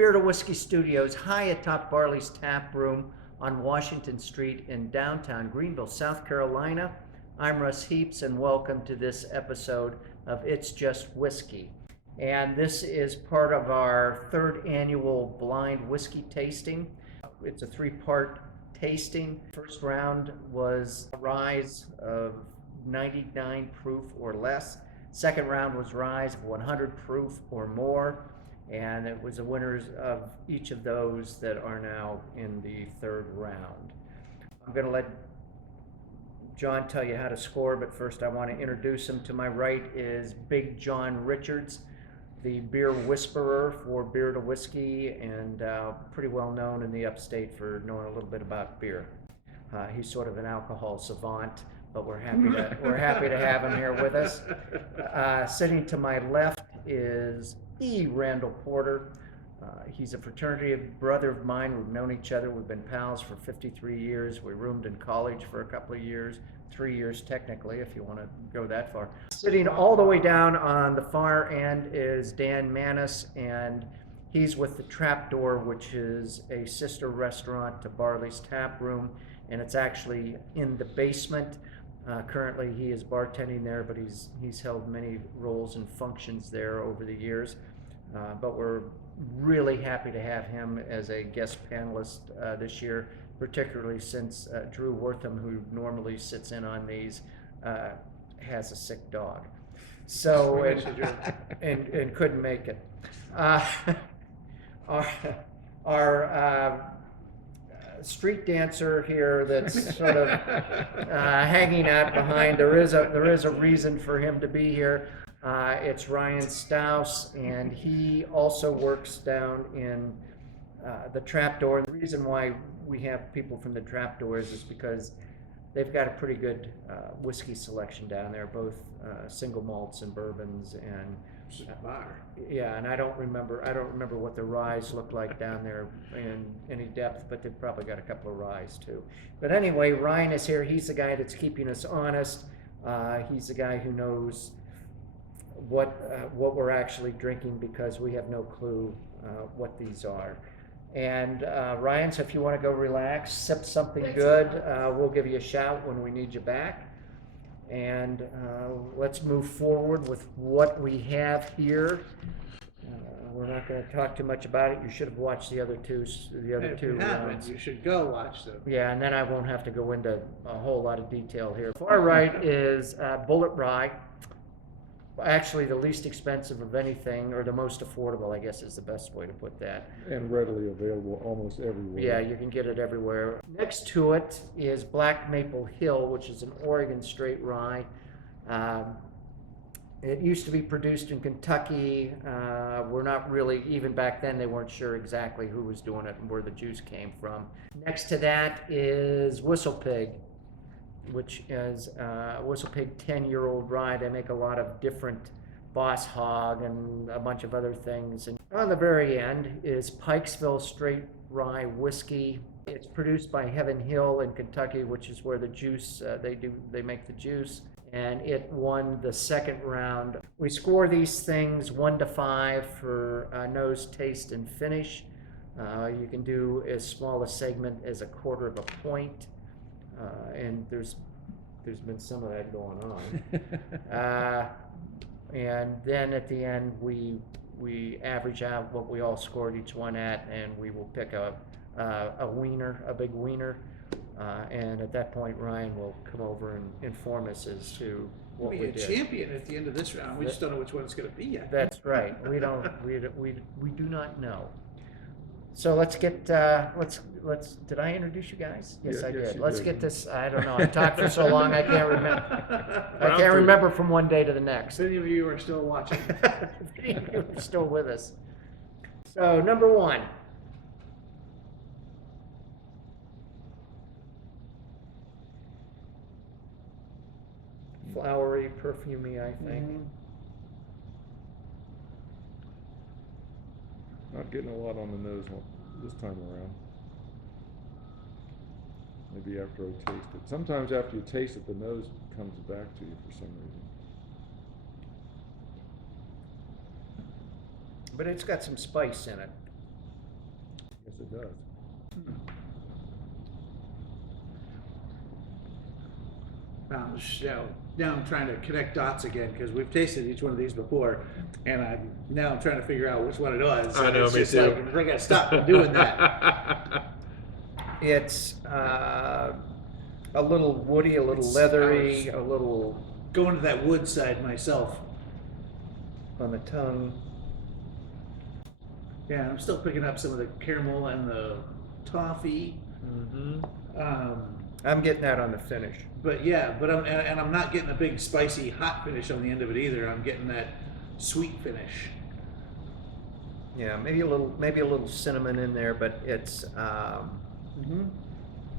Beer to Whiskey Studios, high atop Barley's Tap Room on Washington Street in downtown Greenville, South Carolina. I'm Russ Heaps, and welcome to this episode of It's Just Whiskey. And this is part of our third annual blind whiskey tasting. It's a three-part tasting. First round was ryes of 99 proof or less. Second round was ryes of 100 proof or more. And it was the winners of each of those that are now in the third round. I'm going to let John tell you how to score, but first I want to introduce him. To my right is Big John Richards, the beer whisperer for Beer to Whiskey, and pretty well known in the upstate for knowing a little bit about beer. He's sort of an alcohol savant, but we're happy to have him here with us. Sitting to my left is E. Randall Porter. He's a fraternity brother of mine. We've known each other. We've been pals for 53 years. We roomed in college for a couple of years, 3 years technically, if you want to go that far. Sitting all the way down on the far end is Dan Manis, and he's with the Trapdoor, which is a sister restaurant to Barley's Tap Room, and it's actually in the basement. Currently, he is bartending there, but he's held many roles and functions there over the years. But we're really happy to have him as a guest panelist this year, particularly since Drew Wortham, who normally sits in on these, has a sick dog, so and couldn't make it. Our street dancer here that's sort of hanging out behind. There is a reason for him to be here. It's Ryan Stouse, and he also works down in the Trapdoor. And the reason why we have people from the Trapdoors is because they've got a pretty good whiskey selection down there, both single malts and bourbons, and yeah, and I don't remember what the ryes look like down there in any depth, but they've probably got a couple of ryes too. But anyway, Ryan is here. He's the guy that's keeping us honest. He's the guy who knows what we're actually drinking, because we have no clue what these are. And Ryan, so if you want to go relax, sip something good, we'll give you a shout when we need you back. And let's move forward with what we have here. We're not going to talk too much about it. You should have watched the other two rounds. You should go watch them. Yeah, and then I won't have to go into a whole lot of detail here. Far right is Bullet Rye. Actually, the least expensive of anything, or the most affordable, I guess is the best way to put that. And readily available almost everywhere. Yeah, you can get it everywhere. Next to it is Black Maple Hill, which is an Oregon straight rye. It used to be produced in Kentucky. We're not really, even back then, they weren't sure exactly who was doing it and where the juice came from. Next to that is Whistle Pig, which is Whistle Pig 10-year-old rye. They make a lot of different Boss Hog and a bunch of other things. And on the very end is Pikesville Straight Rye Whiskey. It's produced by Heaven Hill in Kentucky, which is where the juice, they make the juice. And it won the second round. We score these things 1 to 5 for nose, taste, and finish. You can do as small a segment as 1/4 of a point. And there's been some of that going on. And then at the end, we average out what we all scored each one at, and we will pick a wiener, a big wiener. And at that point, Ryan will come over and inform us as to what we did. Be a champion at the end of this round. We just don't know which one it's going to be yet. That's right. We do not know. So let's get, did I introduce you guys? Yes, I did. Let's get this, I don't know, I talked for so long, I can't remember. I can't remember from one day to the next. If any of you are still watching. If any of you are still with us. So, number 1. Flowery, perfumey, I think. Not getting a lot on the nose this time around. Maybe after I taste it. Sometimes after you taste it, the nose comes back to you for some reason. But it's got some spice in it. does. Now I'm trying to connect dots again because we've tasted each one of these before, and I'm trying to figure out which one it was. I And know, it's me just too. like, I think I stopped doing that. It's a little woody, a little It's- leathery, I a little Going to that wood side myself. on the tongue. Yeah, I'm still picking up some of the caramel and the toffee. Mm-hmm. I'm getting that on the finish. But yeah, and I'm not getting a big spicy hot finish on the end of it either. I'm getting that sweet finish. Yeah, maybe a little cinnamon in there, but it's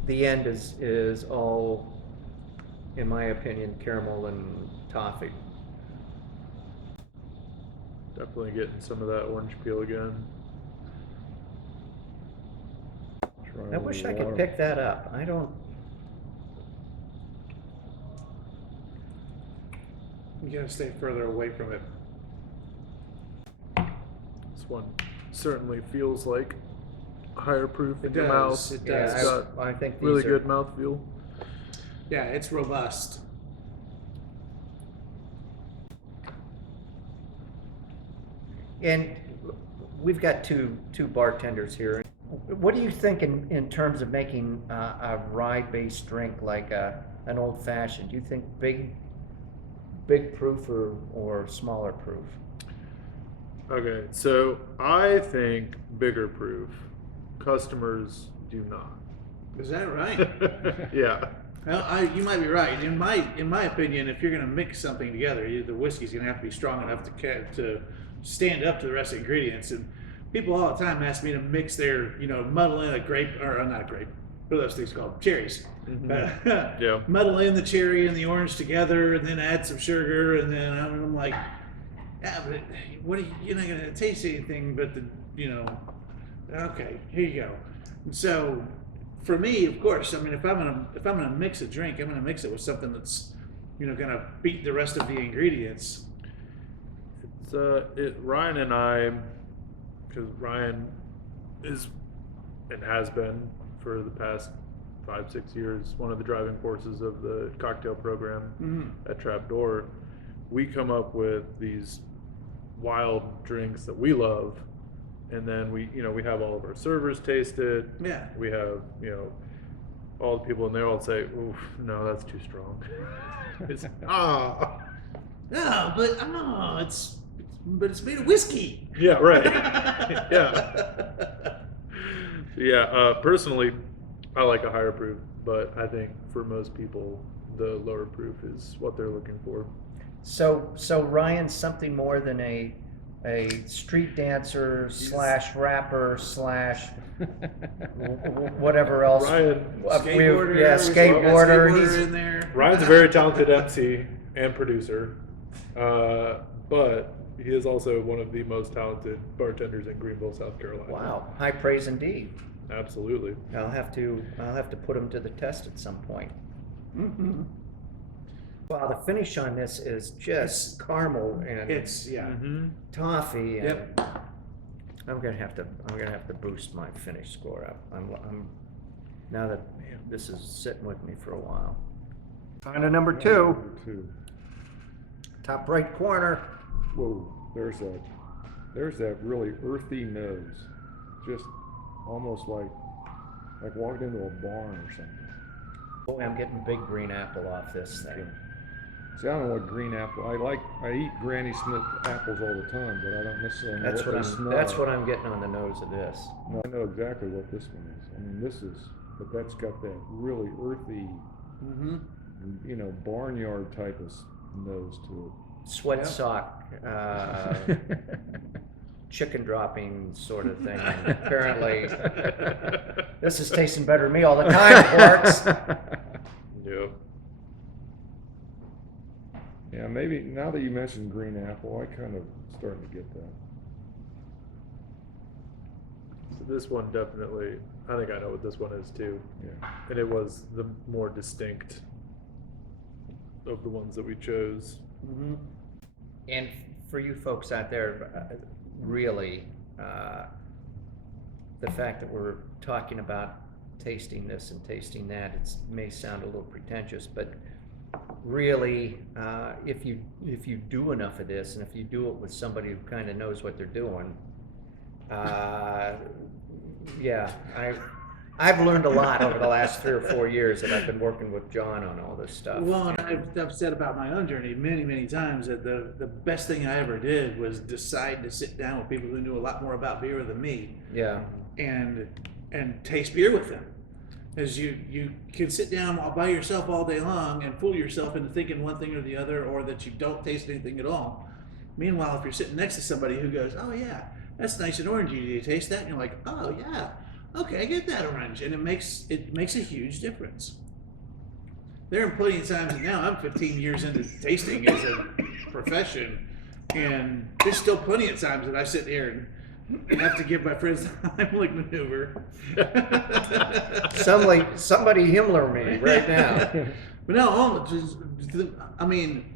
the end is all, in my opinion, caramel and toffee. Definitely getting some of that orange peel again. Try a I wish I little could water. pick that up. I don't. You gotta stay further away from it. This one certainly feels like higher proof in It your does. mouth. It does. It's got I think these really are, good mouthfeel. Yeah, it's robust. And we've got two bartenders here. What do you think in terms of making a rye-based drink like an old-fashioned? Do you think big proof or smaller proof? Okay, so I think bigger proof. Customers do not. Is that right? Yeah. Well, you might be right. In my opinion, if you're going to mix something together, the whiskey's going to have to be strong enough to stand up to the rest of the ingredients. And people all the time ask me to mix their, muddle in a grape, or not a grape. What are those things called? Cherries. Yeah. Muddle in the cherry and the orange together, and then add some sugar, and then I'm like, yeah, but you're not going to taste anything but okay, here you go. So for me, of course, I mean, if I'm gonna mix a drink, I'm gonna mix it with something that's, gonna beat the rest of the ingredients. It's Ryan and I, because Ryan is and has been for the past 5-6 years one of the driving forces of the cocktail program at Trapdoor. We come up with these wild drinks that we love, and then we have all of our servers taste it. Yeah. We have all the people in there all say, "Oof, no, that's too strong." It's No, but it's made of whiskey. yeah, right. Yeah. Yeah, personally, I like a higher proof, but I think for most people, the lower proof is what they're looking for. So Ryan's something more than a street dancer / rapper / whatever else. Ryan, Skateboarder. Yeah, we got skateboarder. skateboarder He's in there. Ryan's a very talented MC and producer, but he is also one of the most talented bartenders in Greenville, South Carolina. wow, high praise indeed. Absolutely. I'll have to put him to the test at some point. Mhm. Wow, the finish on this is just caramel and It's Mm-hmm. toffee. And Yep. I'm gonna have to boost my finish score up. I'm now that this is sitting with me for a while. On to number two, Number two. top right corner. Whoa, there's that really earthy nose, just almost like walking into a barn or something. Boy, I'm getting big green apple off this thing. See, I don't know what green apple. I eat Granny Smith apples all the time, but I don't necessarily know what they smell. That's what I'm getting on the nose of this. No, I know exactly what this one is. I mean, but that's got that really earthy, barnyard type of nose to Sweat Yeah. sock, chicken dropping sort of thing. And apparently, this is tasting better than me all the time, Quartz. Yep. Yeah, maybe now that you mentioned green apple, I kind of starting to get that. So this one definitely, I think I know what this one is too. Yeah. And it was the more distinct of the ones that we chose. And for you folks out there, really, the fact that we're talking about tasting this and tasting that, it may sound a little pretentious, but really, if you do enough of this, and if you do it with somebody who kind of knows what they're doing, yeah, I've learned a lot over the last 3 or 4 years that I've been working with John on all this stuff. Well, and I've said about my own journey many, many times that the best thing I ever did was decide to sit down with people who knew a lot more about beer than me, Yeah, and taste beer with them. As you can sit down all by yourself all day long and fool yourself into thinking one thing or the other, or that you don't taste anything at all. Meanwhile, if you're sitting next to somebody who goes, "Oh yeah, that's nice and orangey. Do you taste that?" And you're like, "Oh yeah, okay, I get that orange," and it makes a huge difference. There are plenty of times, and now I'm 15 years into tasting as a profession, and there's still plenty of times that I sit here and have to give my friends the Heimlich maneuver. somebody Himmler me right now. But no, I mean,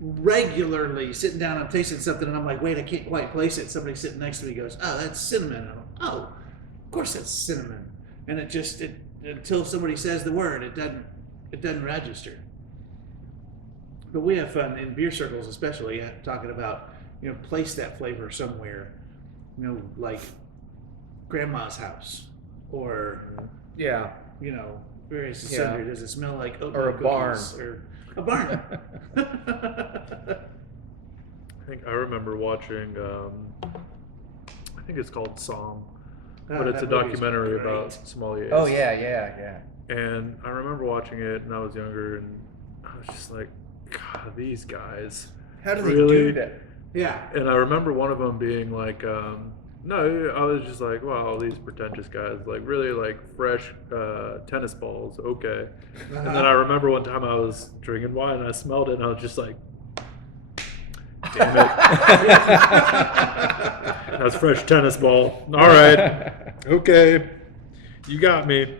regularly sitting down and tasting something, and I'm like, wait, I can't quite place it. Somebody sitting next to me goes, "Oh, that's cinnamon." And I'm, "Oh, of course that's cinnamon." And it until somebody says the word, it doesn't register. But we have fun in beer circles, especially talking about, place that flavor somewhere, like grandma's house, or Yeah, various Yeah. sundry. Does it smell like oatmeal Or a barn. cookies? Or a barn. I think I remember watching. I think it's called Song, but it's a That movie's documentary great. about sommeliers. oh yeah. And I remember watching it, and I was younger, and I was just like, God, these guys. How do they Really? do that? Yeah. And I remember one of them being like, no, I was just like, wow, these pretentious guys, like really like fresh tennis balls, okay. And then I remember one time I was drinking wine, and I smelled it, and I was just like, damn it. That's fresh tennis ball. All right. Okay. You got me.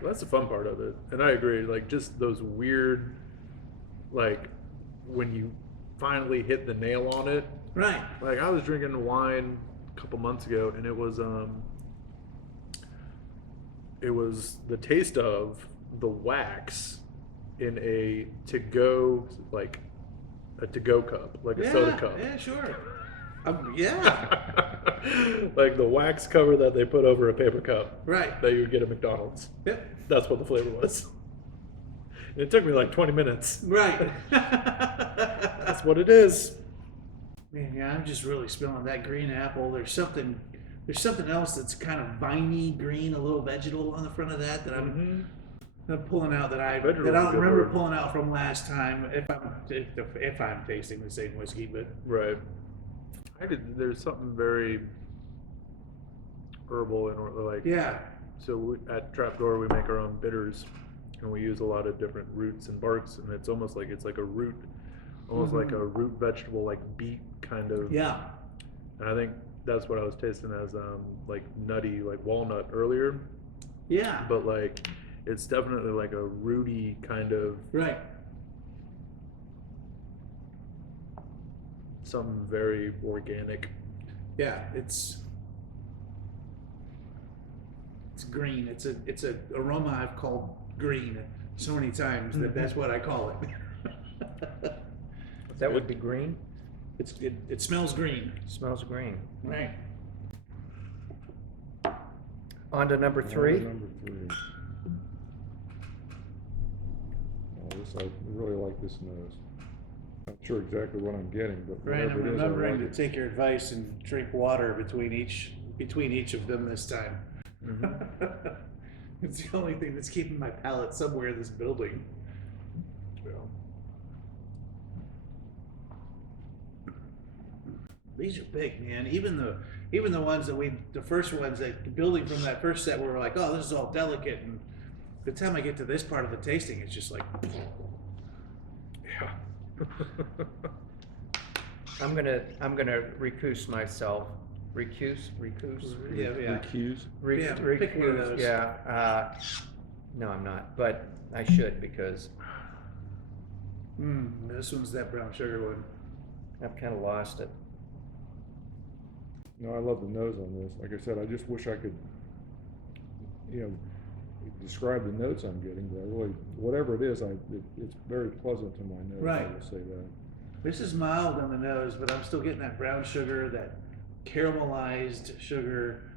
Well, that's the fun part of it. And I agree. Like, just those weird, like, when you finally hit the nail on it. Right. Like, I was drinking wine a couple months ago, and it was the taste of the wax in a to-go, like a to-go cup, like a soda cup. Yeah, sure. Yeah. Like the wax cover that they put over a paper cup Right. that you would get at McDonald's. Yep. That's what the flavor was. And it took me like 20 minutes. Right. That's what it is. Man, yeah, I'm just really smelling that green apple. There's something else that's kind of viney green, a little vegetal on the front of that I'm pulling out that I Vegetal's don't a good remember word. pulling out from last time if I'm tasting the same whiskey, but Right. There's something very herbal and like. yeah. So at Trapdoor we make our own bitters, and we use a lot of different roots and barks, and it's almost like a root, like a root vegetable, like beet kind of. Yeah. And I think that's what I was tasting as like nutty, like walnut earlier, Yeah. but like it's definitely like a rooty kind of Right. something very organic. Yeah, it's green. It's a aroma I've called green so many times that that's what I call it. That would be green. It smells green. Smells green. Right. On to number 3. Number 3. Oh, I really like this nose. Not sure exactly what I'm getting, but Right. whatever I'm it is, I remembering like to it. take your advice and drink water between each of them this time. It's the only thing that's keeping my palate somewhere in this building. These are big, man. Even the ones the first ones that building from that first set, we were like, oh, this is all delicate, and the time I get to this part of the tasting, it's just like, Yeah. I'm gonna recuse myself. Recuse. yeah. Recuse. Yeah, pick one of Recuse. those. Yeah. No, I'm not, but I should because This one's that brown sugar one. I've kind of lost it. No, I love the nose on this. Like I said, I just wish I could, describe the notes I'm getting, but I really, whatever it is, it's very pleasant to my nose. I Right. will say that. This is mild on the nose, but I'm still getting that brown sugar, that caramelized sugar.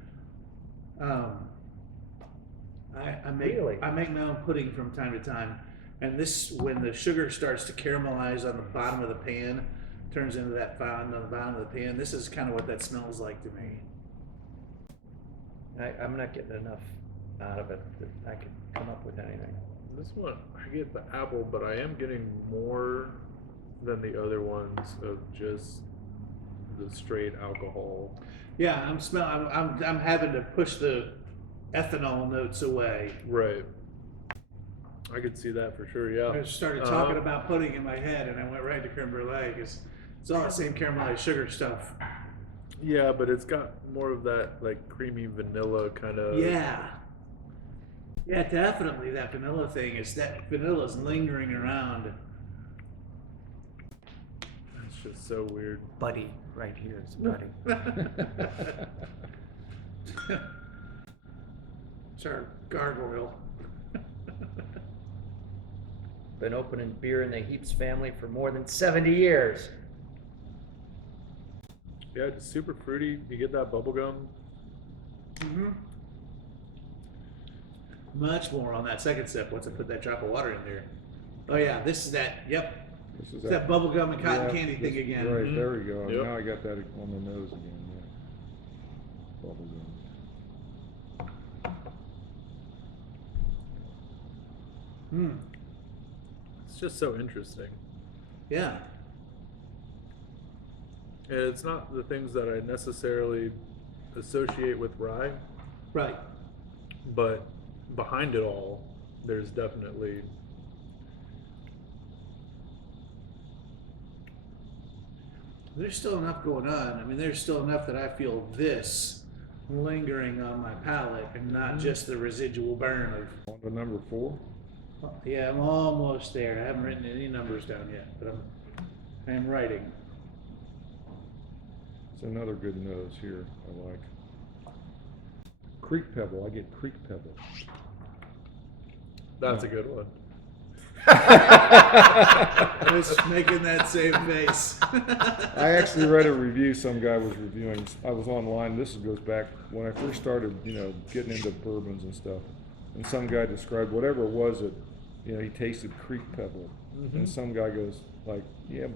I make Really? I make my own pudding from time to time, and this, when the sugar starts to caramelize on the bottom of the pan, turns into that fountain on the bottom of the pan. This is kind of what that smells like to me. I'm not getting enough out of it that I could come up with anything. This one, I get the apple, but I am getting more than the other ones of just the straight alcohol. Yeah, I'm having to push the ethanol notes away. Right. I could see that for sure. Yeah. I started talking about pudding in my head, and I went right to creme brulee because it's all the same caramelized sugar stuff. Yeah, but it's got more of that like creamy vanilla kind of. Yeah. Yeah, definitely that vanilla thing is that vanilla's lingering around. It's just so weird. Buddy, right here is Buddy. It's our gargoyle. Been opening beer in the Heaps family for more than 70 years. Yeah, it's super fruity. You get that bubble gum. Mm-hmm. Much more on that second sip once I put that drop of water in there. Oh yeah, this is that. Yep, This is it's that bubble gum and cotton yeah, candy this- thing again. Right, Mhm. there we go. Yep. Now I got that on the nose again. Yeah. Bubble gum. Hmm. It's just so interesting. Yeah. And it's not the things that I necessarily associate with rye, Right. but behind it all, there's definitely There's still enough going on. I mean, there's still enough that I feel this lingering on my palate and not just the residual burn of. On to number 4. Yeah, I'm almost there. I haven't written any numbers down yet, but I am writing. It's another good nose here. I like. Creek Pebble. I get Creek Pebble. that's a good one. I was making that same face. I actually read a review. Some guy was reviewing. I was online. This goes back when I first started, getting into bourbons and stuff. And some guy described whatever it was that, he tasted Creek Pebble. And some guy goes like, yeah,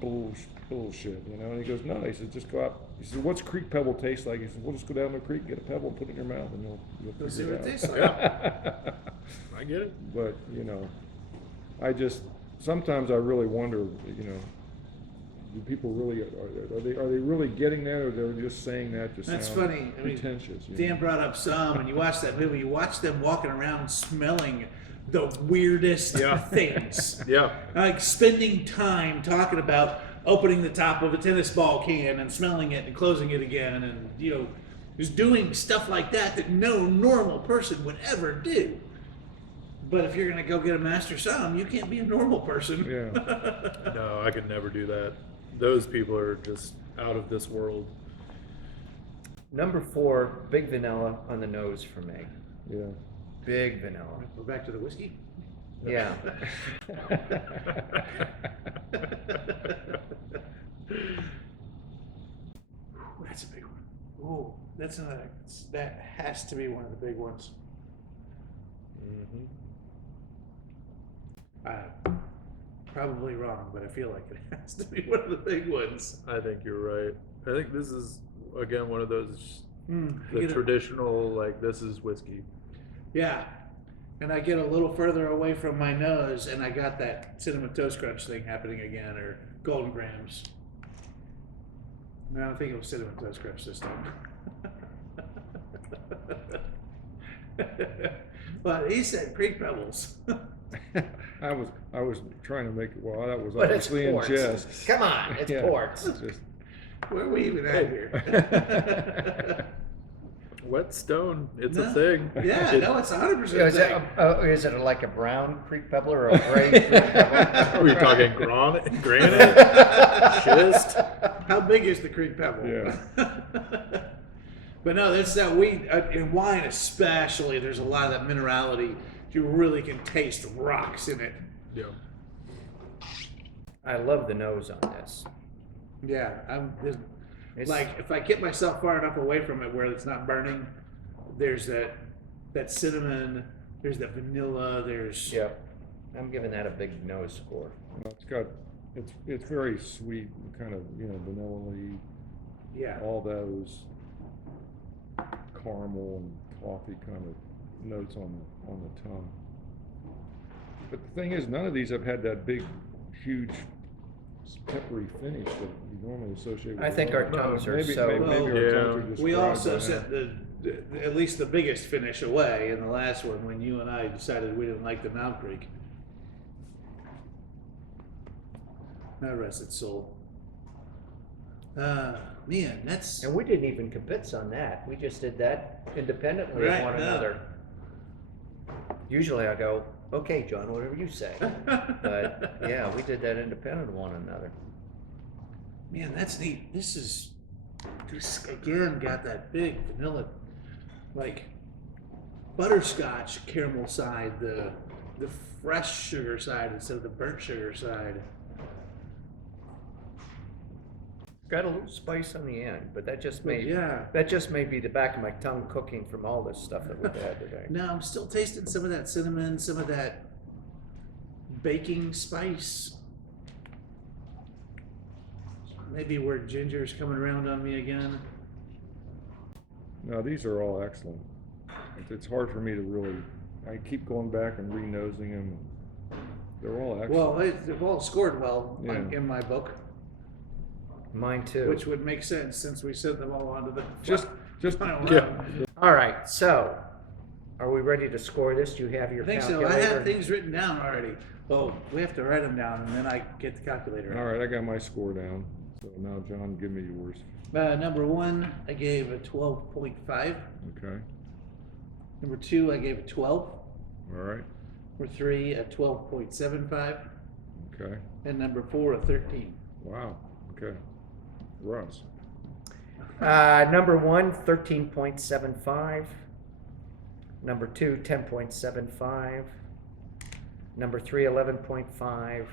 bullshit, And he goes, no. He said, just go out. He said, what's Creek Pebble taste like? He said, we'll just go down the creek, get a pebble, and put it in your mouth, and you'll Let's see figure what it it tastes out. like. I get it. But sometimes I really wonder, do people really are they really getting that, or they're just saying that to That's sound funny. I mean, pretentious? Dan brought up some, and you watch that movie, you watch them walking around smelling the weirdest Yeah. things. Yeah. Like spending time talking about opening the top of a tennis ball can and smelling it and closing it again, and just doing stuff like that no normal person would ever do. But if you're gonna go get a master somm, you can't be a normal person. Yeah. No, I could never do that. Those people are just out of this world. Number 4, big vanilla on the nose for me. Yeah. Big vanilla. Go back to the whiskey. Yeah. That's a big one. Oh, that has to be one of the big ones. Probably wrong, but I feel like it has to be one of the big ones. I think you're right. I think this is again one of those I the traditional like this is whiskey. Yeah, and I get a little further away from my nose, and I got that cinnamon toast crunch thing happening again, or golden grams. No, I don't think it was cinnamon toast crunch this time. But he said Creek Pebbles. I was trying to make it. Well, that was But it's obviously in ports. jest. Come on, it's Yeah, ports. it's just, Where are we even at here? Wet stone. It's No. a thing. Yeah, no, it's 100% Is it like a brown creek pebble or a gray creek pebble? Are you talking granite? Schist? How big is the creek pebble? Yeah. But no, that's that wheat in wine especially. There's a lot of that minerality. You really can taste rocks in it. Yeah. I love the nose on this. Yeah, It's like if I get myself far enough away from it where it's not burning, there's that cinnamon, there's that vanilla, there's yeah. I'm giving that a big nose score. It's very sweet, kind of, vanilla-y, yeah. all those caramel and coffee kind of notes on the tongue. But the thing is, none of these have had that big, huge, peppery finish that you normally associate with. I think our wine. tongues are maybe, so. maybe our Yeah. tongues are just We fried also by set now. at least the biggest finish away in the last one when you and I decided we didn't like the Mount Creek. That rest its soul. Man, that's And we didn't even kibitz on that. We just did that independently Right, of one no. another. Usually I go, okay, John, whatever you say. But yeah, we did that independent of one another. Man, that's neat. This again got that big vanilla, like butterscotch caramel side, the fresh sugar side instead of the burnt sugar side. Got a little spice on the end, but that just may Yeah. that just may be the back of my tongue cooking from all this stuff that we've had today. No, I'm still tasting some of that cinnamon, some of that baking spice. Maybe where ginger's coming around on me again. No, these are all excellent. It's hard for me to really. I keep going back and re-nosing them. They're all excellent. Well, they've all scored well Yeah. in my book, Mine too. which would make sense since we sent them all onto the just final yeah. round. All right, so are we ready to score this? Do you have your I think so. calculator? I have things written down already. Well, we have to write them down, and then I get the calculator. All right, I got my score down. So now, John, give me yours. Number one, I gave a 12.5. Okay. Number two, I gave a 12. All right. Number three, a 12.75. Okay. And number four, a 13. Wow. Okay. Russ. Number one, 13.75. Number two, 10.75. Number three, 11.5.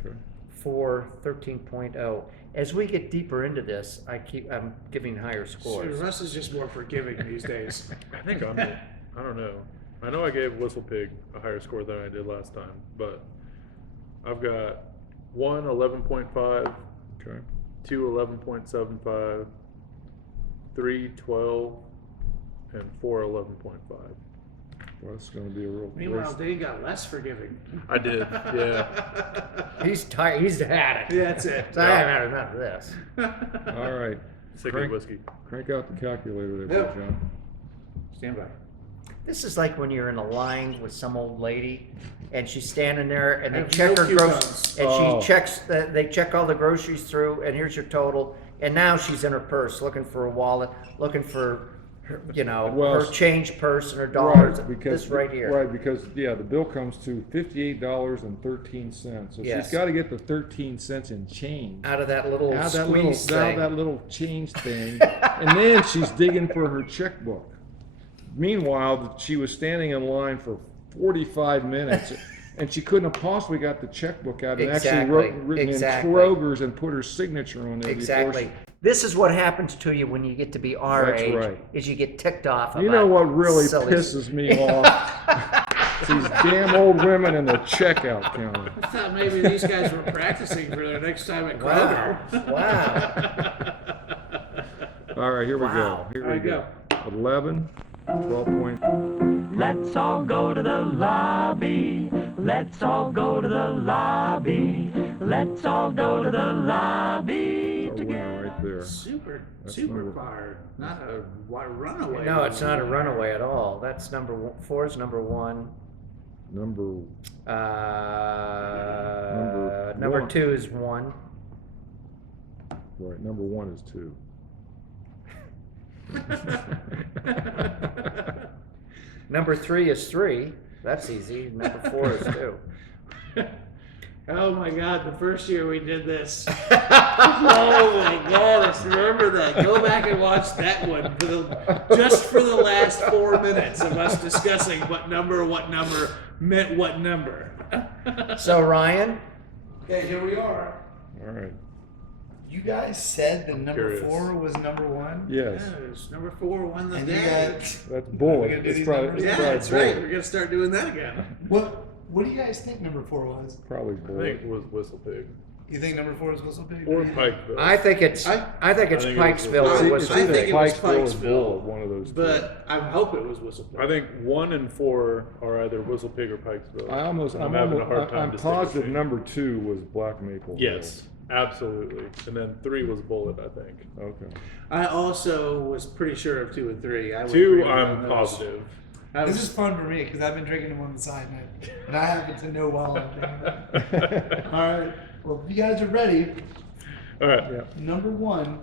Okay. Four, 13.0. As we get deeper into this, I'm giving higher So scores. Russ is just more forgiving these days. I think I don't know. I know I gave Whistle Pig a higher score than I did last time, but I've got 1 11.5, Okay. 2 11.75, 3 12, and 4 11.5. Well, it's going to be a real. Meanwhile, Dane got less forgiving. I did, yeah. He's tired. He's had it. Yeah, that's it. So I haven't had enough of this. All right. Sick Crank- of whiskey. Crank out the calculator there, Yep. John. Stand by. This is like when you're in a line with some old lady, and she's standing there, and I they have check no her coupons. groceries, and Oh. she checks. They check all the groceries through, and here's your total. And now she's in her purse, looking for a wallet, looking for, her, Well, her change purse and her dollars. This right here. Right, because the bill comes to $58.13. So Yes. she's got to get the 13 cents in change. Out of that little Out of that little, squeeze out of thing. that little change thing, and then she's digging for her checkbook. Meanwhile, she was standing in line for 45 minutes, and she couldn't have possibly got the checkbook out and actually written Exactly. in Kroger's and put her signature on there. Exactly. Before This is what happens to you when you get to be our That's age. right. Is you get ticked off. you know about what really silly- pisses me off? These damn old women in the checkout counter. I thought maybe these guys were practicing for their next time at Wow. Kroger. Wow. All right, here we Wow. go. Here All we right, go. 11, 12 point. Let's all go to the lobby. Let's all go to the lobby. Let's all go to the lobby. Our winner right there. Super That's super number- car, not a runaway. No, it's not a runaway at all. That's number one. 4 is number one. Number Number one. 2 is 1. Right, number 1 is 2. Number 3 is 3. That's easy. Number 4 is 2. Oh my God, the first year we did this. Oh my God, I remember that. Go back and watch that one just for the last 4 minutes of us discussing what number meant what number. So Ryan, Okay, here we are. All right. You guys said the number curious. 4 was number 1. Yes. Yes, number 4 won the And you day. guys, That's bullet. gonna do It's these probably, numbers? it's Yeah, probably that's right. bullet. We're gonna start doing that again. what do you guys think number 4 was? Probably I think bullet. it was Whistle Pig. You think number 4 is Whistle Pig? Or Pikeville. I think it's I think it's think it was Pikesville I- or It's Whistle I either Pig. think it was Pikesville or Pikesville, bullet, one of those two. But I hope it was Whistle Pig. I think 1 and 4 are either Whistle Pig or Pikesville. I'm having a hard time I'm positive distinguishing. number 2 was Black Maple. Yes, absolutely. And then 3 was Bullet, I think. Hill. Okay. I also was pretty sure of 2 and 3. I would 2, agree on I'm those. positive. I This was- is fun for me because I've been drinking them on the side and I happen to know while I'm drinking them. All right. Well, if you guys are ready, All right. Yeah, number 1,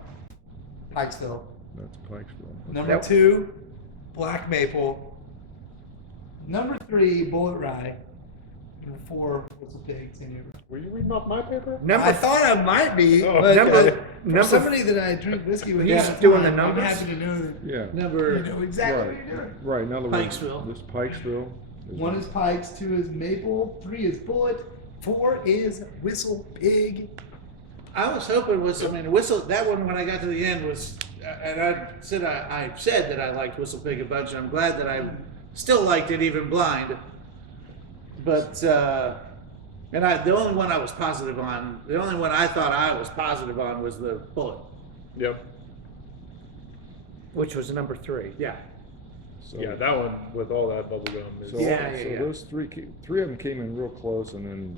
Pikesville. that's Pikesville. Number Yep. 2, Black Maple. Number 3, Bullet Rye. Number 4, Whistle Pig. St. Hubert. Were you reading off my paper? Number I thought I might be, Oh, but number- for number- somebody that I drink whiskey with, He's all the doing the time, numbers? I'm happy to know that Yeah. number you know exactly Right. what you're doing. Right. In other words, Pikesville. this Pikesville. 1 is Pikes, 2 is Maple, 3 is Bullet, 4 is Whistle Pig. I was hoping Whistle, that one when I got to the end was, and I said that I liked Whistle Pig a bunch, and I'm glad that I still liked it even blind. But, the only one I was positive on, the only one I thought I was positive on was the Bullet. Yep. which was number 3. Yeah. So, Yeah, that one with all that bubble gum is. So, Yeah, so yeah. those three of them came in real close, and then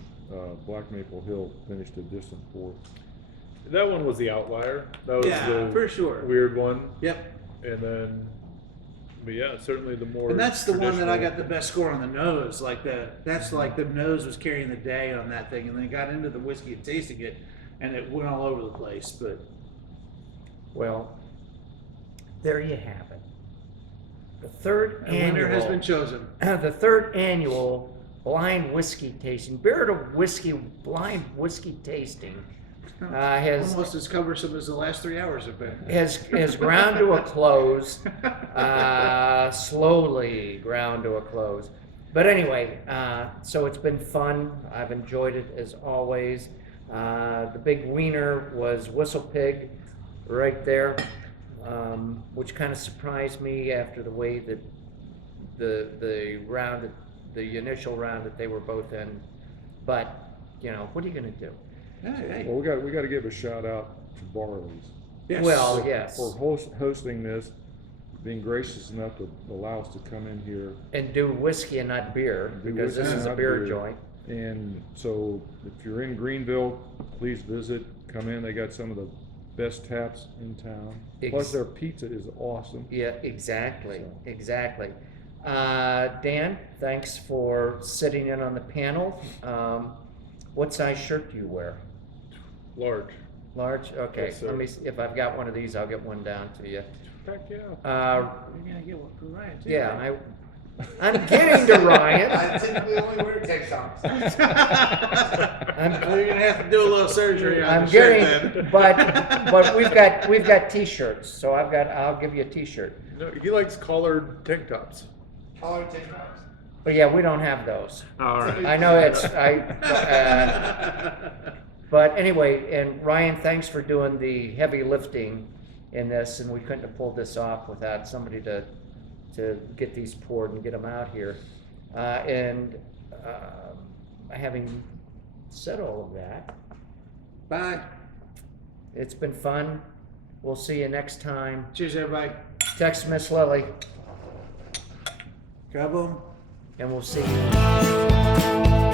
Black Maple Hill finished a distant 4th. That one was the outlier. That was Yeah, the for sure. weird one. Yep. And then, but yeah, certainly the more. And that's the one that I traditional- got the best score on the nose. That's like the nose was carrying the day on that thing, and then got into the whiskey and tasting it, and it went all over the place. But Well, there you have it. The third a winner annual has been chosen. the third annual blind whiskey tasting, beer to whiskey blind whiskey tasting has Almost as cumbersome as the last 3 hours have been. has ground to a close, slowly ground to a close. But anyway, so it's been fun. I've enjoyed it as always. The big wiener was Whistle Pig right there, which kind of surprised me after the way that the initial round that they were both in. But, what are you going to do? Hey. Well, we got to give a shout out to Barley's Yes. Well, yes. for hosting this, being gracious enough to allow us to come in here. And do whiskey and not beer, Do because this whiskey is and a not beer beer. joint. And so, if you're in Greenville, please visit. Come in. They got some of the best taps in town. Plus, their pizza is awesome. Yeah, exactly, exactly. Dan, thanks for sitting in on the panel. What size shirt do you wear? Large. Large? Okay, Yes, sir. let me, if I've got one of these, I'll get one down to you. Heck yeah. Uh, You're gonna get one for Ryan too. yeah, I'm getting to Ryan. I typically only wear tank tops. Well, you're gonna have to do a little surgery on I'm the shirt getting, then. but we've got t-shirts, so I'll give you a t-shirt. No, he likes collared tank tops. Collar tank tops. But yeah, we don't have those. All right. I know but anyway, and Ryan, thanks for doing the heavy lifting in this, and we couldn't have pulled this off without somebody to get these poured and get them out here. Having said all of that, Bye. it's been fun. We'll see you next time. Cheers, everybody. Text Miss Lily, Kaboom. and we'll see you.